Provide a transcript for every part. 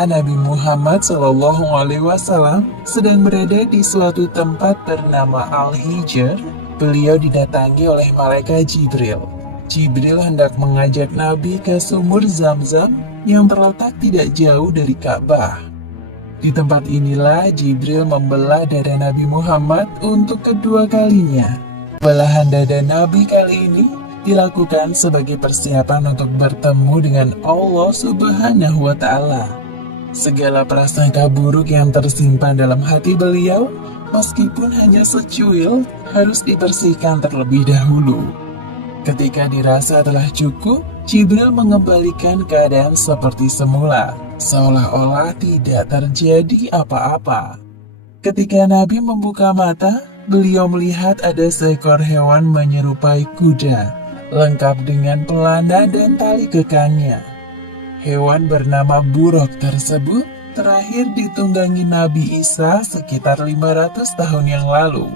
Ternyata Nabi Muhammad SAW sedang berada di suatu tempat bernama Al-Hijr. Beliau didatangi oleh malaikat Jibril. Jibril hendak mengajak Nabi ke sumur Zam-Zam yang terletak tidak jauh dari Ka'bah. Di tempat inilah Jibril membelah dada Nabi Muhammad untuk kedua kalinya. Belahan dada Nabi kali ini dilakukan sebagai persiapan untuk bertemu dengan Allah Subhanahu wa Ta'ala. Segala prasangka buruk yang tersimpan dalam hati beliau, meskipun hanya secuil, harus dibersihkan terlebih dahulu. Ketika dirasa telah cukup, Jibril mengembalikan keadaan seperti semula, seolah-olah tidak terjadi apa-apa. Ketika Nabi membuka mata, beliau melihat ada seekor hewan menyerupai kuda, lengkap dengan pelana dan tali kekangnya. Hewan bernama buruk tersebut terakhir ditunggangi Nabi Isa sekitar 500 tahun yang lalu.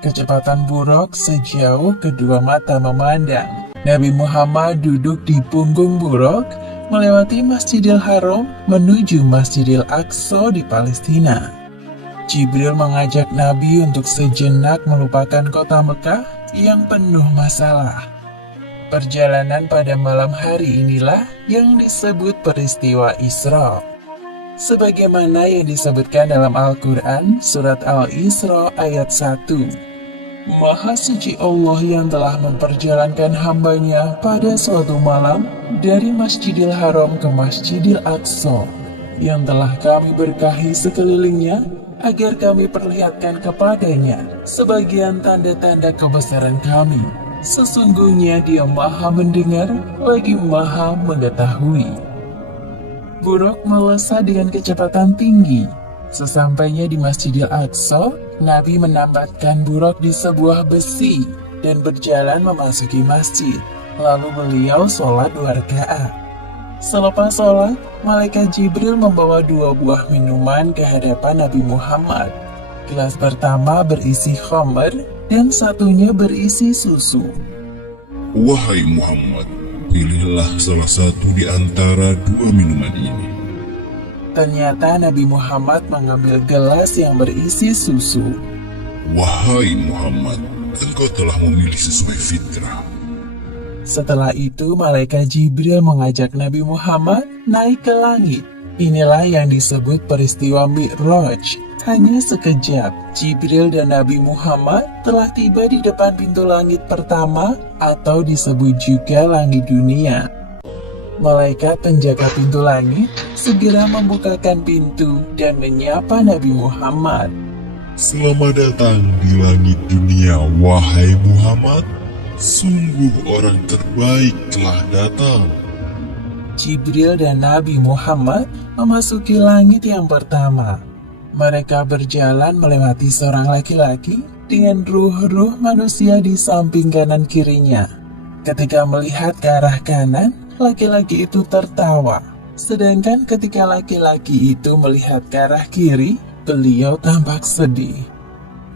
Kecepatan buruk sejauh kedua mata memandang. Nabi Muhammad duduk di punggung buruk, melewati Masjidil Haram menuju Masjidil Aqsa di Palestina. Jibril mengajak Nabi untuk sejenak melupakan kota Mekah yang penuh masalah. Perjalanan pada malam hari inilah yang disebut peristiwa Isra. Sebagaimana yang disebutkan dalam Al-Quran, surat Al-Isra ayat 1. Maha suci Allah yang telah memperjalankan hambanya pada suatu malam dari Masjidil Haram ke Masjidil Aqsa, yang telah kami berkahi sekelilingnya, agar kami perlihatkan kepadanya sebagian tanda-tanda kebesaran kami. Sesungguhnya Dia Maha mendengar lagi Maha mengetahui. Buruk melesat dengan kecepatan tinggi. Sesampainya di Masjidil Aqsa, Nabi menambatkan buruk di sebuah besi dan berjalan memasuki masjid. Lalu beliau sholat 2 rakaat. Selepas sholat, malaikat Jibril membawa 2 buah minuman ke hadapan Nabi Muhammad. Gelas pertama berisi khamr dan satunya berisi susu. Wahai Muhammad, pilihlah salah satu di antara 2 minuman ini. Ternyata Nabi Muhammad mengambil gelas yang berisi susu. Wahai Muhammad, engkau telah memilih sesuai fitrah. Setelah itu, malaikat Jibril mengajak Nabi Muhammad naik ke langit. Inilah yang disebut peristiwa Mi'raj. Hanya sekejap, Jibril dan Nabi Muhammad telah tiba di depan pintu langit pertama atau disebut juga langit dunia. Malaikat penjaga pintu langit segera membukakan pintu dan menyapa Nabi Muhammad. Selamat datang di langit dunia, wahai Muhammad. Sungguh orang terbaik telah datang. Jibril dan Nabi Muhammad memasuki langit yang pertama. Mereka berjalan melewati seorang laki-laki dengan ruh-ruh manusia di samping kanan kirinya. Ketika melihat ke arah kanan, laki-laki itu tertawa. Sedangkan ketika laki-laki itu melihat ke arah kiri, beliau tampak sedih.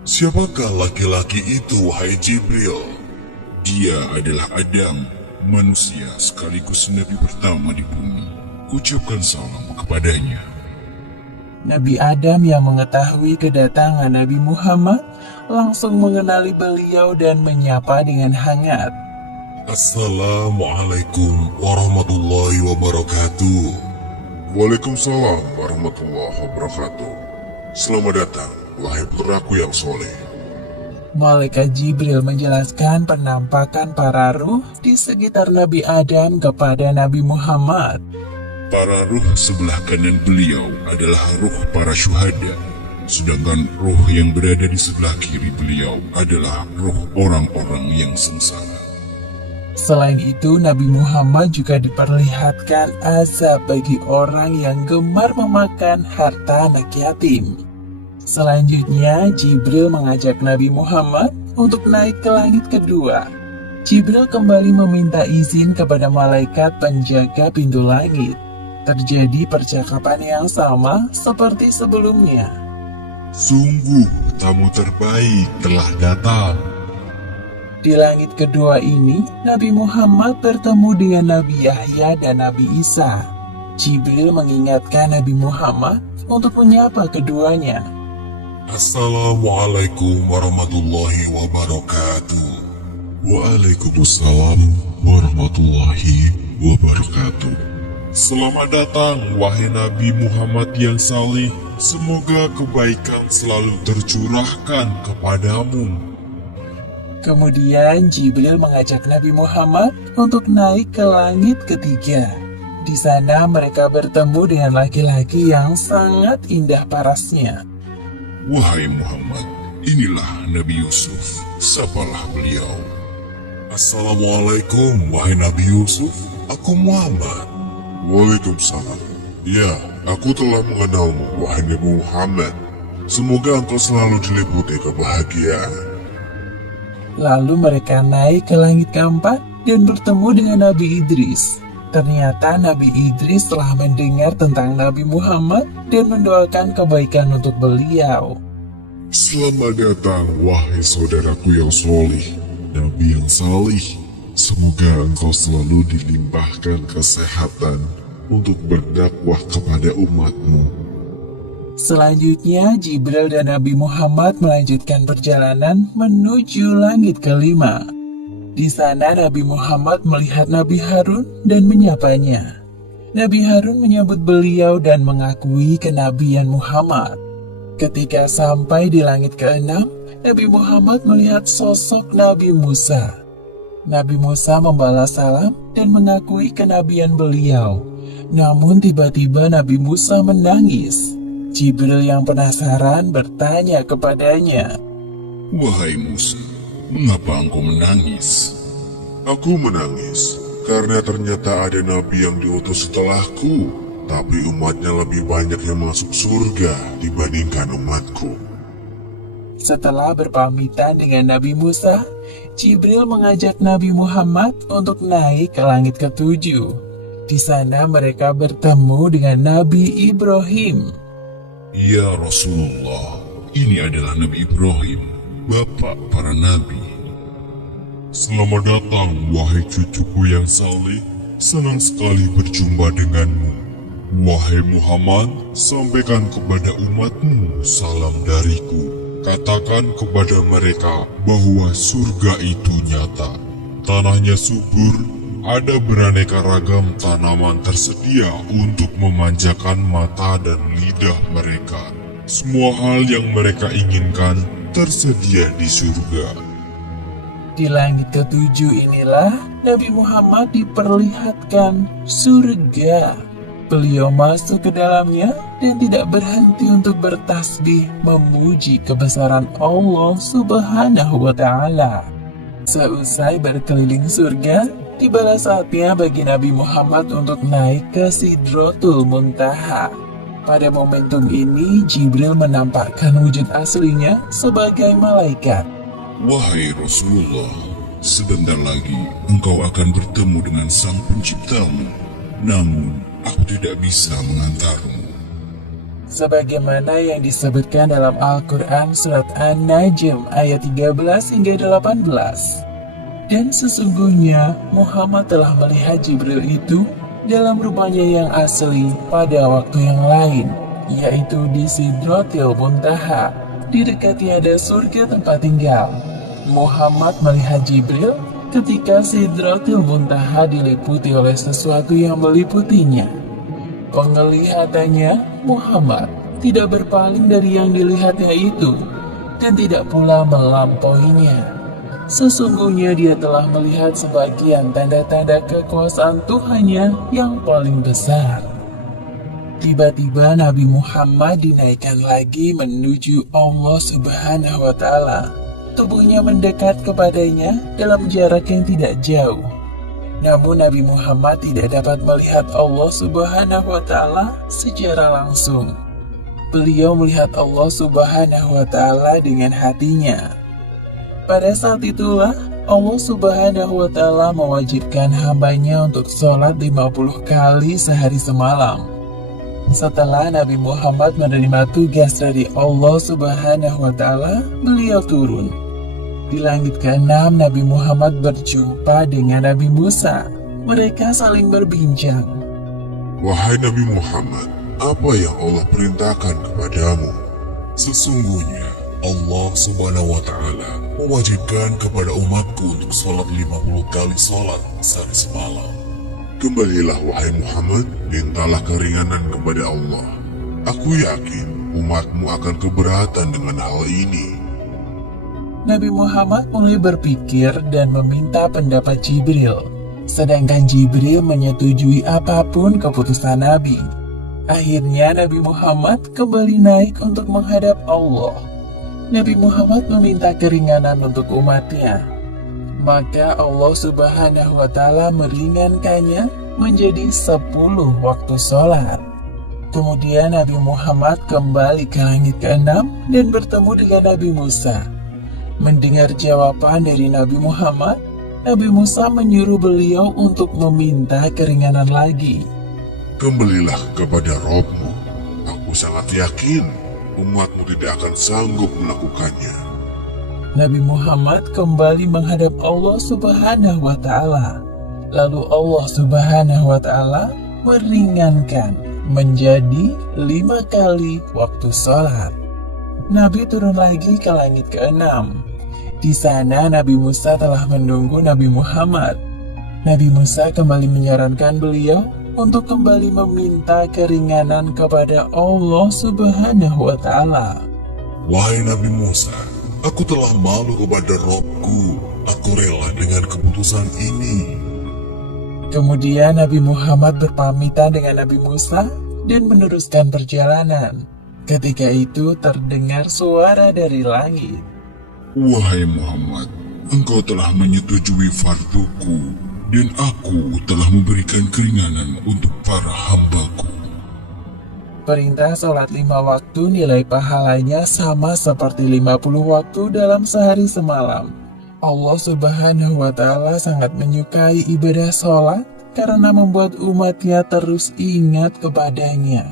Siapakah laki-laki itu, wahai Jibril? Dia adalah Adam, manusia sekaligus nabi pertama di bumi. Ucapkan salam kepadanya. Nabi Adam yang mengetahui kedatangan Nabi Muhammad langsung mengenali beliau dan menyapa dengan hangat. Assalamualaikum warahmatullahi wabarakatuh. Waalaikumsalam warahmatullahi wabarakatuh. Selamat datang, wahai putraku yang soleh. Malaikat Jibril menjelaskan penampakan para ruh di sekitar Nabi Adam kepada Nabi Muhammad. Para ruh sebelah kanan beliau adalah ruh para syuhada, sedangkan ruh yang berada di sebelah kiri beliau adalah ruh orang-orang yang sengsara. Selain itu, Nabi Muhammad juga diperlihatkan azab bagi orang yang gemar memakan harta anak yatim. Selanjutnya, Jibril mengajak Nabi Muhammad untuk naik ke langit kedua. Jibril kembali meminta izin kepada malaikat penjaga pintu langit. Terjadi percakapan yang sama seperti sebelumnya. Sungguh tamu terbaik telah datang. Di langit kedua ini, Nabi Muhammad bertemu dengan Nabi Yahya dan Nabi Isa. Jibril mengingatkan Nabi Muhammad untuk menyapa keduanya. Assalamualaikum warahmatullahi wabarakatuh. Waalaikumsalam warahmatullahi wabarakatuh. Selamat datang wahai Nabi Muhammad yang salih. Semoga kebaikan selalu tercurahkan kepadamu. Kemudian Jibril mengajak Nabi Muhammad untuk naik ke langit ketiga. Di sana mereka bertemu dengan laki-laki yang sangat indah parasnya. Wahai Muhammad, inilah Nabi Yusuf. Sapalah beliau. Assalamualaikum wahai Nabi Yusuf. Aku Muhammad. Waalaikumsalam. Ya, aku telah mengenalmu wahai Nabi Muhammad. Semoga engkau selalu diliputi kebahagiaan. Lalu mereka naik ke langit keempat dan bertemu dengan Nabi Idris. Ternyata Nabi Idris telah mendengar tentang Nabi Muhammad dan mendoakan kebaikan untuk beliau. Selamat datang wahai saudaraku yang solih, Nabi yang salih. Semoga engkau selalu dilimpahkan kesehatan untuk berdakwah kepada umatmu. Selanjutnya, Jibril dan Nabi Muhammad melanjutkan perjalanan menuju langit kelima. Di sana Nabi Muhammad melihat Nabi Harun dan menyapanya. Nabi Harun menyambut beliau dan mengakui kenabian Muhammad. Ketika sampai di langit keenam, Nabi Muhammad melihat sosok Nabi Musa. Nabi Musa membalas salam dan mengakui kenabian beliau. Namun tiba-tiba Nabi Musa menangis. Jibril yang penasaran bertanya kepadanya, Wahai Musa, mengapa engkau menangis? Aku menangis karena ternyata ada nabi yang diutus setelahku, tapi umatnya lebih banyak yang masuk surga dibandingkan umatku. Setelah berpamitan dengan Nabi Musa, Jibril mengajak Nabi Muhammad untuk naik ke langit ketujuh. Di sana mereka bertemu dengan Nabi Ibrahim. Ya Rasulullah, ini adalah Nabi Ibrahim, bapak para nabi. Selamat datang wahai cucuku yang saleh, senang sekali berjumpa denganmu. Wahai Muhammad, sampaikan kepada umatmu salam dariku. Katakan kepada mereka bahwa surga itu nyata. Tanahnya subur, ada beraneka ragam tanaman tersedia untuk memanjakan mata dan lidah mereka. Semua hal yang mereka inginkan tersedia di surga. Di langit ketujuh inilah Nabi Muhammad diperlihatkan surga. Beliau masuk ke dalamnya dan tidak berhenti untuk bertasbih memuji kebesaran Allah Subhanahu wa Ta'ala. Seusai berkeliling surga, tibalah saatnya bagi Nabi Muhammad untuk naik ke Sidratul Muntaha. Pada momentum ini, Jibril menampakkan wujud aslinya sebagai malaikat. Wahai Rasulullah, sebentar lagi engkau akan bertemu dengan Sang Penciptamu. Namun, aku tidak bisa mengantarmu. Sebagaimana yang disebutkan dalam Al-Quran Surat An-Najm ayat 13 hingga 18. Dan sesungguhnya Muhammad telah melihat Jibril itu dalam rupanya yang asli pada waktu yang lain, yaitu di Sidratil Muntaha, di dekat tiada surga tempat tinggal. Muhammad melihat Jibril ketika Sidratil Muntaha diliputi oleh sesuatu yang meliputinya. Penglihatannya, Muhammad tidak berpaling dari yang dilihatnya itu, dan tidak pula melampauinya. Sesungguhnya dia telah melihat sebagian tanda-tanda kekuasaan Tuhannya yang paling besar. Tiba-tiba Nabi Muhammad dinaikkan lagi menuju Allah Subhanahu wa Ta'ala. Tubuhnya mendekat kepadanya dalam jarak yang tidak jauh. Namun Nabi Muhammad tidak dapat melihat Allah Subhanahu wa Ta'ala secara langsung. Beliau melihat Allah Subhanahu wa Ta'ala dengan hatinya. Pada saat itulah Allah Subhanahu wa Ta'ala mewajibkan hambanya untuk sholat 50 kali sehari semalam. Setelah Nabi Muhammad menerima tugas dari Allah Subhanahu wa Ta'ala, beliau turun. Di langit ke-6, Nabi Muhammad berjumpa dengan Nabi Musa. Mereka saling berbincang. Wahai Nabi Muhammad, apa yang Allah perintahkan kepadamu? Sesungguhnya Allah Subhanahu wa Ta'ala mewajibkan kepada umatku untuk sholat 50 kali sholat sehari semalam. Kembalilah wahai Muhammad, mintalah keringanan kepada Allah. Aku yakin umatmu akan keberatan dengan hal ini. Nabi Muhammad mulai berpikir dan meminta pendapat Jibril. Sedangkan Jibril menyetujui apapun keputusan Nabi. Akhirnya Nabi Muhammad kembali naik untuk menghadap Allah. Nabi Muhammad meminta keringanan untuk umatnya. Maka Allah Subhanahu wa Ta'ala meringankannya menjadi 10 waktu sholat. Kemudian Nabi Muhammad kembali ke langit ke-6 dan bertemu dengan Nabi Musa. Mendengar jawaban dari Nabi Muhammad, Nabi Musa menyuruh beliau untuk meminta keringanan lagi. Kembalilah kepada Rabb-Mu. Aku sangat yakin umatmu tidak akan sanggup melakukannya. Nabi Muhammad kembali menghadap Allah Subhanahu wa Ta'ala. Lalu Allah Subhanahu wa Ta'ala meringankan menjadi 5 kali waktu sholat. Nabi turun lagi ke langit ke-6. Di sana Nabi Musa telah menunggu Nabi Muhammad. Nabi Musa kembali menyarankan beliau untuk kembali meminta keringanan kepada Allah Subhanahu wa Ta'ala. Wahai Nabi Musa, aku telah malu kepada Rabb-Ku. Aku rela dengan keputusan ini. Kemudian Nabi Muhammad berpamitan dengan Nabi Musa dan meneruskan perjalanan. Ketika itu terdengar suara dari langit. Wahai Muhammad, engkau telah menyetujui farduku, dan aku telah memberikan keringanan untuk para hambaku. Perintah sholat 5 waktu nilai pahalanya sama seperti 50 waktu dalam sehari semalam. Allah Subhanahu wa Ta'ala sangat menyukai ibadah sholat karena membuat umatnya terus ingat kepadanya.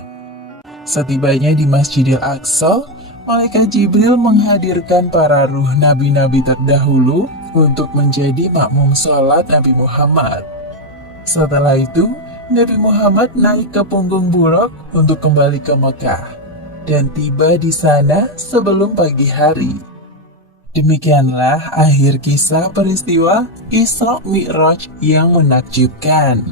Setibanya di Masjidil Aqsa, Malaikat Jibril menghadirkan para ruh nabi-nabi terdahulu untuk menjadi makmum sholat Nabi Muhammad. Setelah itu, Nabi Muhammad naik ke punggung buruk untuk kembali ke Mekah dan tiba di sana sebelum pagi hari. Demikianlah akhir kisah peristiwa Isra Mi'raj yang menakjubkan.